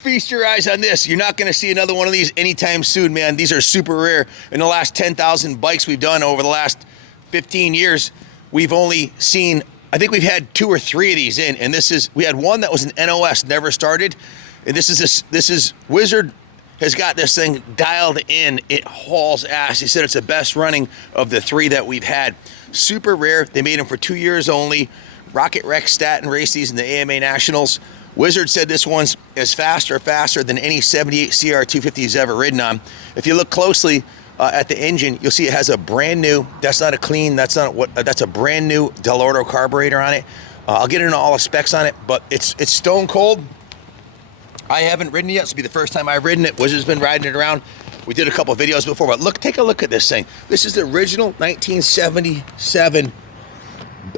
Feast your eyes on this. You're not going to see another one of these anytime soon, man. These are super rare. In the last 10,000 bikes we've done over the last 15 years, we've only seen, I think we've had 2 or 3 of these in, and we had one that was an NOS, never started, and this is Wizard has got this thing dialed in. It hauls ass. He said it's the best running of the 3 that we've had. Super rare. They made them for 2 years only. Rocket Rex Staten raced these in the AMA Nationals. Wizard said this one's as faster than any 78 CR250 he's ever ridden on. If you look closely at the engine, you'll see it has a brand new, that's not a clean, that's a brand new Dell'Orto carburetor on it. I'll get into all the specs on it, but it's stone cold. I haven't ridden it yet. This will be the first time I've ridden it. Wizard's been riding it around. We did a couple of videos before, but take a look at this thing. This is the original 1977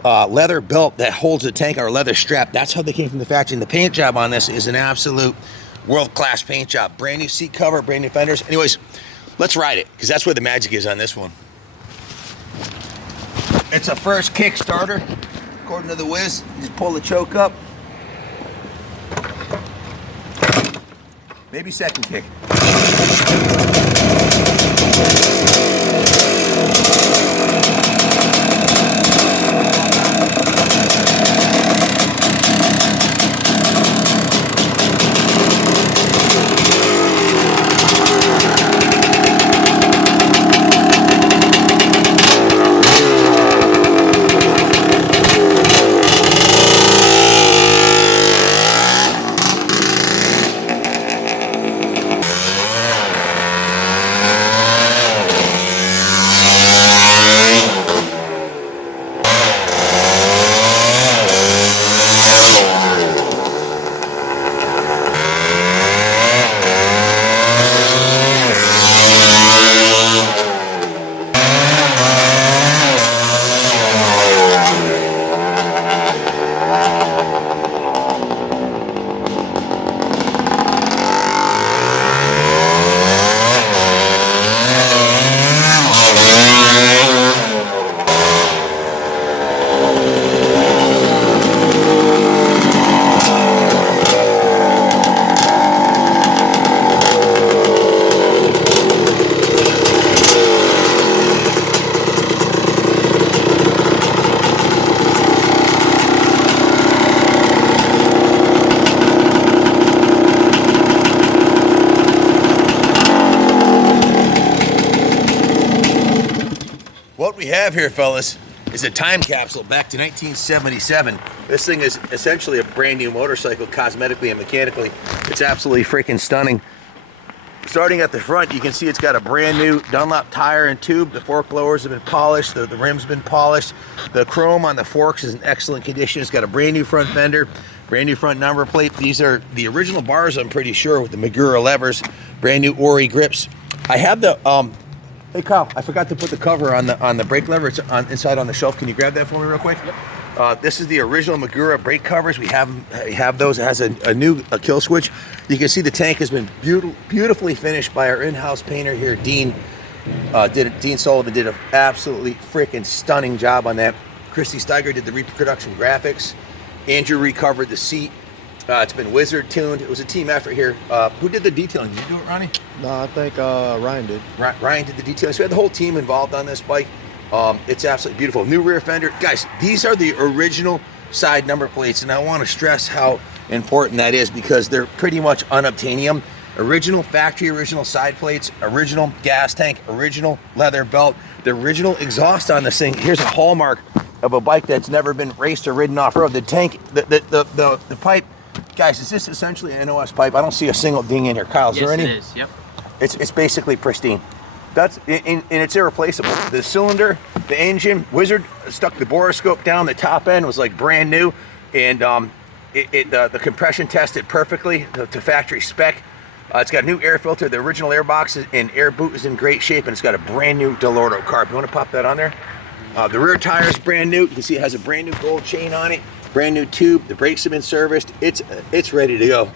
leather belt that holds the tank, or leather strap. That's how they came from the factory. And the paint job on this is an absolute world-class paint job. Brand new seat cover, brand new fenders. Anyways, let's ride it, because that's where the magic is on this one. It's a first kick starter, according to the Wiz. You just pull the choke up. Maybe second kick. What we have here, fellas, is a time capsule back to 1977. This thing is essentially a brand new motorcycle, cosmetically and mechanically. It's absolutely freaking stunning. Starting at the front, you can see it's got a brand new Dunlop tire and tube. The fork lowers have been polished, the rim's been polished. The chrome on the forks is in excellent condition. It's got a brand new front fender, brand new front number plate. These are the original bars, I'm pretty sure, with the Magura levers, brand new Ori grips. I have the, hey Kyle, I forgot to put the cover on the brake lever. It's inside on the shelf. Can you grab that for me real quick? Yep. This is the original Magura brake covers. We have those. It has a new kill switch. You can see the tank has been beautifully finished by our in-house painter here, Dean. Dean Sullivan did an absolutely freaking stunning job on that. Christy Steiger did the reproduction graphics. Andrew recovered the seat. It's been Wizard tuned. It was a team effort here. Who did the detailing? Did you do it, Ronnie? No, I think Ryan did. Ryan did the detailing. So we had the whole team involved on this bike. It's absolutely beautiful. New rear fender. Guys, these are the original side number plates, and I want to stress how important that is because they're pretty much unobtainium. Original factory, original side plates, original gas tank, original leather belt, the original exhaust on this thing. Here's a hallmark of a bike that's never been raced or ridden off-road. The tank, the pipe. Guys, is this essentially an NOS pipe? I don't see a single ding in here. Kyle, is there any? Yes, it is. Yep. It's basically pristine. That's and it's irreplaceable. The cylinder, the engine, Wizard stuck the borescope down. The top end was like brand new, and the compression tested perfectly to factory spec. It's got a new air filter. The original air box and air boot is in great shape, and it's got a brand new Dell'Orto carb. You want to pop that on there? The rear tire is brand new. You can see it has a brand new gold chain on it. Brand new tube. The brakes have been serviced. It's ready to go.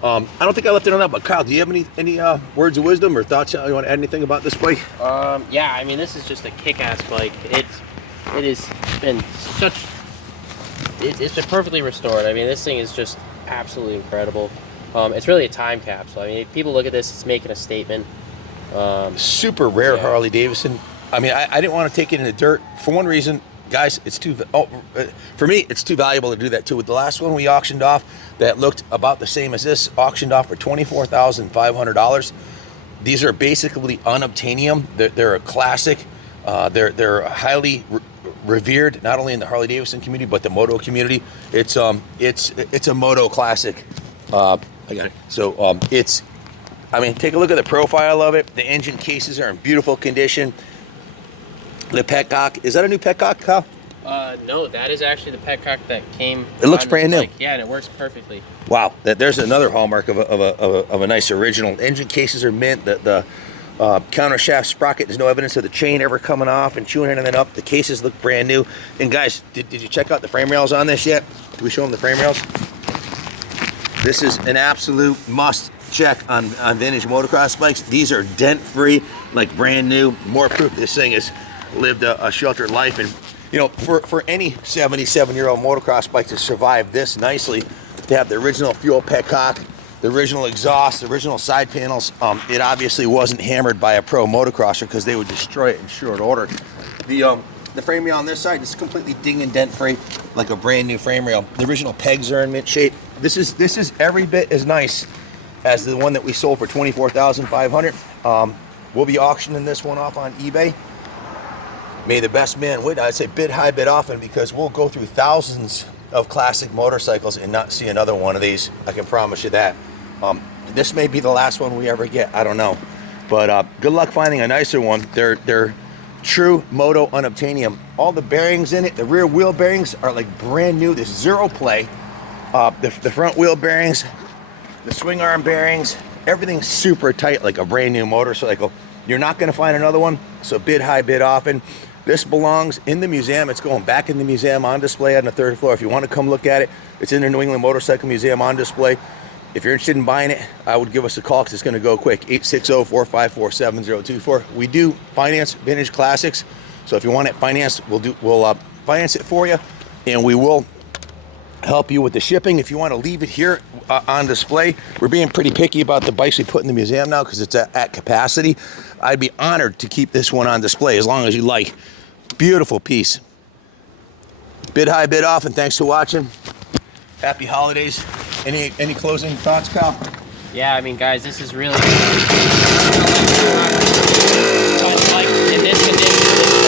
I don't think I left it on that, but Kyle, do you have any words of wisdom or thoughts? You want to add anything about this bike? Yeah, I mean, this is just a kick-ass bike. It has been such. It's just perfectly restored. I mean, this thing is just absolutely incredible. It's really a time capsule. I mean, if people look at this, it's making a statement. Super rare Yeah. Harley-Davidson. I mean, I didn't want to take it in the dirt for one reason, guys. It's too for me. It's too valuable to do that too. With the last one we auctioned off, that looked about the same as this, auctioned off for $24,500. These are basically unobtainium. They're a classic. They're highly revered, not only in the Harley-Davidson community but the moto community. It's a moto classic. I got it. So it's. I mean, take a look at the profile of it. The engine cases are in beautiful condition. The petcock, is that a new petcock, Kyle? No, that is actually the petcock that came. It looks on brand this new. bike. Yeah, and it works perfectly. Wow, there's another hallmark of a nice original. Engine cases are mint. The counter shaft sprocket, there's no evidence of the chain ever coming off and chewing anything up. The cases look brand new. And guys, did you check out the frame rails on this yet? Did we show them the frame rails? This is an absolute must check on vintage motocross bikes. These are dent free, like brand new. More proof this thing has lived a sheltered life. And you know, for any 77-year-old motocross bike to survive this nicely, to have the original fuel petcock, the original exhaust, the original side panels, it obviously wasn't hammered by a pro motocrosser because they would destroy it in short order. The frame rail on this side is completely ding and dent free, like a brand new frame rail. The original pegs are in mint shape. This is every bit as nice as the one that we sold for $24,500. We'll be auctioning this one off on eBay. May the best man win. I'd say bid high, bid often, because we'll go through thousands of classic motorcycles and not see another one of these. I can promise you that. This may be the last one we ever get. I don't know, but good luck finding a nicer one. They're true moto unobtainium. All the bearings in it, the rear wheel bearings are like brand new. There's zero play. The front wheel bearings, the swing arm bearings, everything's super tight like a brand new motorcycle. You're not going to find another one, so bid high, bid often. This belongs in the museum. It's going back in the museum on display on the third floor. If you want to come look at it, it's in the New England Motorcycle Museum on display. If you're interested in buying it, I would give us a call because it's going to go quick. 860-454-7024. We do finance vintage classics, so if you want it financed, we'll finance it for you, and we will help you with the shipping. If you want to leave it here on display, we're being pretty picky about the bikes we put in the museum now because it's at capacity. I'd be honored to keep this one on display as long as you like. Beautiful piece. Bid high, bid off, and thanks for watching. Happy holidays. Any closing thoughts, Kyle? Yeah, I mean, guys, this is really. But like in this condition, it's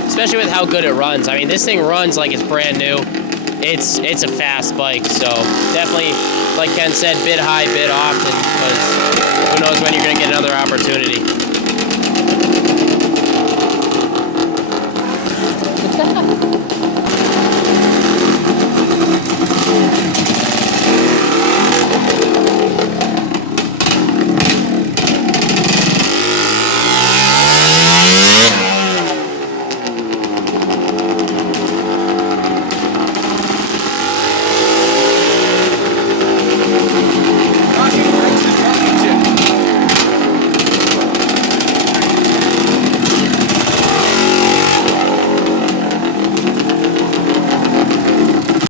nice. Especially with how good it runs. I mean, this thing runs like it's brand new. It's a fast bike, so definitely, like Ken said, bid high, bid often, because who knows when you're gonna get another opportunity.